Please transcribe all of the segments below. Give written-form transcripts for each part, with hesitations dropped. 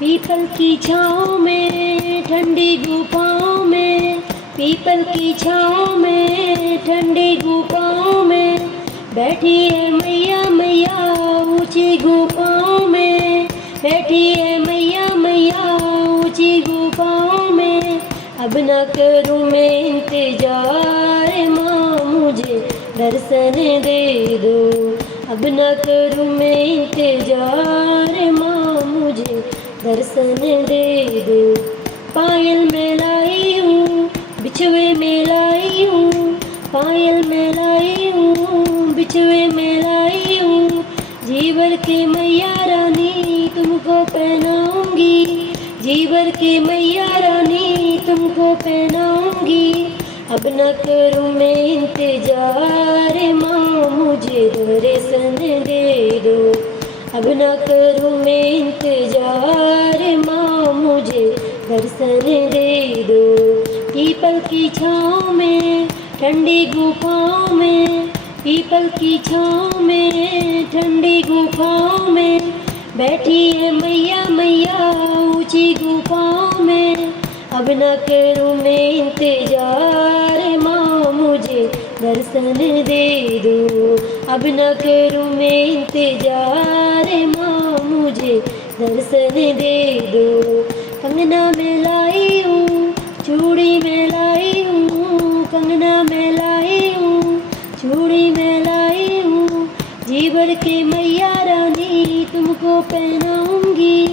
People की छाँव में ठंडी गुफाओं में, पीपल की छाँव में ठंडी गुफाओं में बैठी है मैया मैया ऊंची गुफाओं में, बैठी है मैया मैया ऊंची गुफाओं में। अब न करूँ मैं इंतजार माँ मुझे दर्शन दे दो, अब न करूँ मैं इंतजार माँ मुझे दर्शन दे दो। पायल में लाई हूँ बिछुए में लाई हूँ, पायल में लाई हूँ बिछुए में लाई हूँ। जीवर की मैया रानी तुमको पहनाऊंगी, जीवर की मैया रानी तुमको पहनाऊंगी। अब न करूँ मैं इंतजार माँ मुझे दर्शन दे दो, अब न करूँ मैं इंतजार माँ मुझे दर्शन दे दो। पीपल की छाँव में ठंडी गुफाओं में, पीपल की छाँव में ठंडी गुफाओं में बैठी है मैया मैया ऊंची गुफाओं में। अब न करूँ मैं इंतजार माँ मुझे दर्शन दे दो, अब न करूँ मैं इंतजार माँ मुझे दर्शन दे दो। कंगना में लाई हूँ चूड़ी में लाई हूँ, कंगना में लाई हूँ चूड़ी में लाई हूँ। जीवर की मैया रानी तुमको पहनाऊंगी,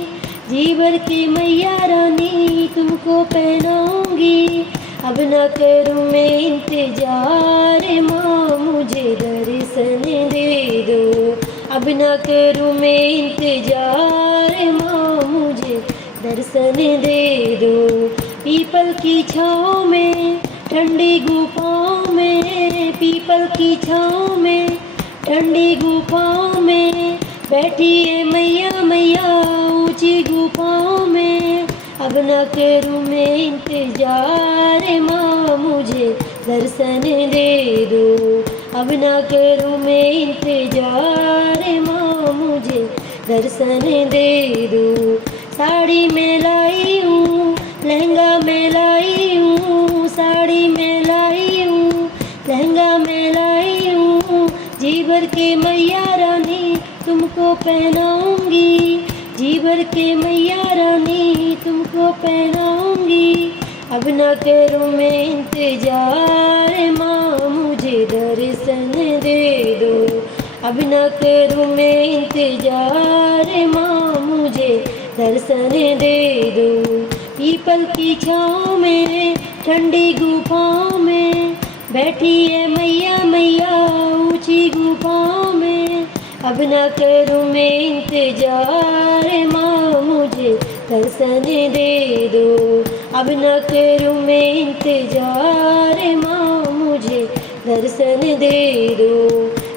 जीवर की मैया रानी तुमको पहनाऊंगी। अब न करूँ मैं इंतजार माँ मुझे दर्शन दे दो, अब न करूँ मैं इंतजार माँ मुझे दर्शन दे दो। पीपल की छाँव में ठंडी गुफाओं में, पीपल की छाँव में ठंडी गुफाओं में बैठी है मैया मैया ऊंची गुफाओं में। अब न करूँ मैं इंतजार माँ मुझे दर्शन दे दो, अब न करूँ मैं इंतजार माँ मुझे दर्शन दे दो। साड़ी में लाई हूँ लहंगा में लाई हूँ, साड़ी में लाई हूँ लहंगा में लाई हूँ। जीवर के मैया रानी तुमको पहनाऊंगी, जीवर के मैया रानी तुमको पहनाऊंगी। अब न करूँ मैं इंतजार माँ मुझे दर्शन दे दो, अब न करूँ मैं इंतजार माँ मुझे दर्शन दे दो। पीपल की छाँव में ठंडी गुफाओं में बैठी है मैया मैया ऊंची गुफाओं में। अब न करूँ मैं इंतजार माँ मुझे दर्शन दे दो, अब न करूँ मैं इंतजार माँ मुझे दर्शन दे दो।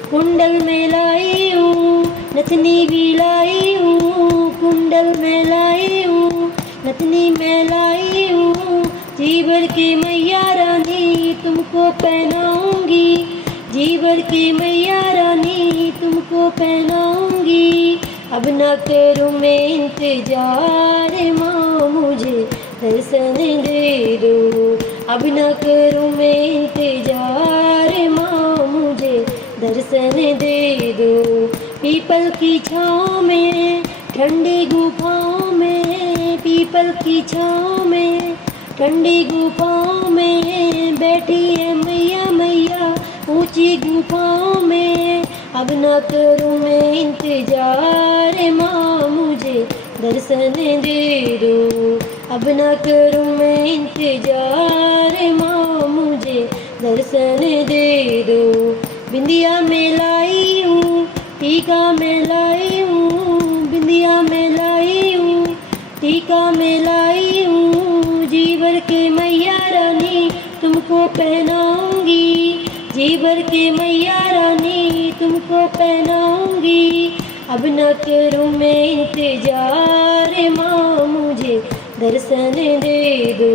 कुंडल में लाई हूँ नथनी भी लाई हूँ, कुंडल में लाई हूँ नथनी में लाई हूँ। जीवर की मैया रानी तुमको पहनाऊंगी, जीवर की मैया रानी तुमको पहनाऊंगी। अब न करूँ मैं इंतजार माँ मुझे दर्शन दे दो, अब न करूँ मैं इंतजार माँ मुझे दर्शन दे दो। पीपल की छाँव में ठंडी गुफाओं में, पीपल की छाँव में ठंडी गुफाओं में बैठी है मैया मैया ऊंची गुफाओं में। अब न करूँ मैं इंतजार माँ मुझे दर्शन दे दो, अब न करूँ मैं इंतजार माँ मुझे दर्शन दे दो। बिंदिया में लाई हूँ टीका में लाई हूँ, बिंदिया में लाई हूँ टीका में लाई हूँ। जीवर के मैया रानी तुमको पहनाऊंगी, जीवर के मैया रानी तुमको पहनाऊंगी। अब न करूँ मैं इंतजार माँ मुझे दर्शन दे दो,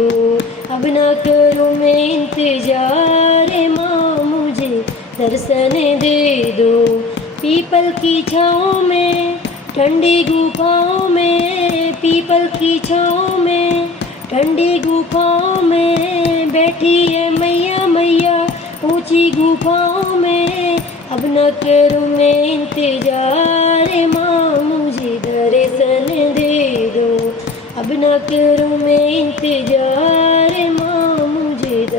अब न करूँ मैं इंतजार माँ मुझे दर्शन दे दो। पीपल की छाँव में ठंडी गुफाओं में पीपल की छाँव में, ठंडी गुफाओं में बैठी है मैया मैया ऊंची गुफाओं में। अब न करूँ मैं इंतजार माँ मुझे दर्शन दे दो, अब न करूँ मैं इंतजार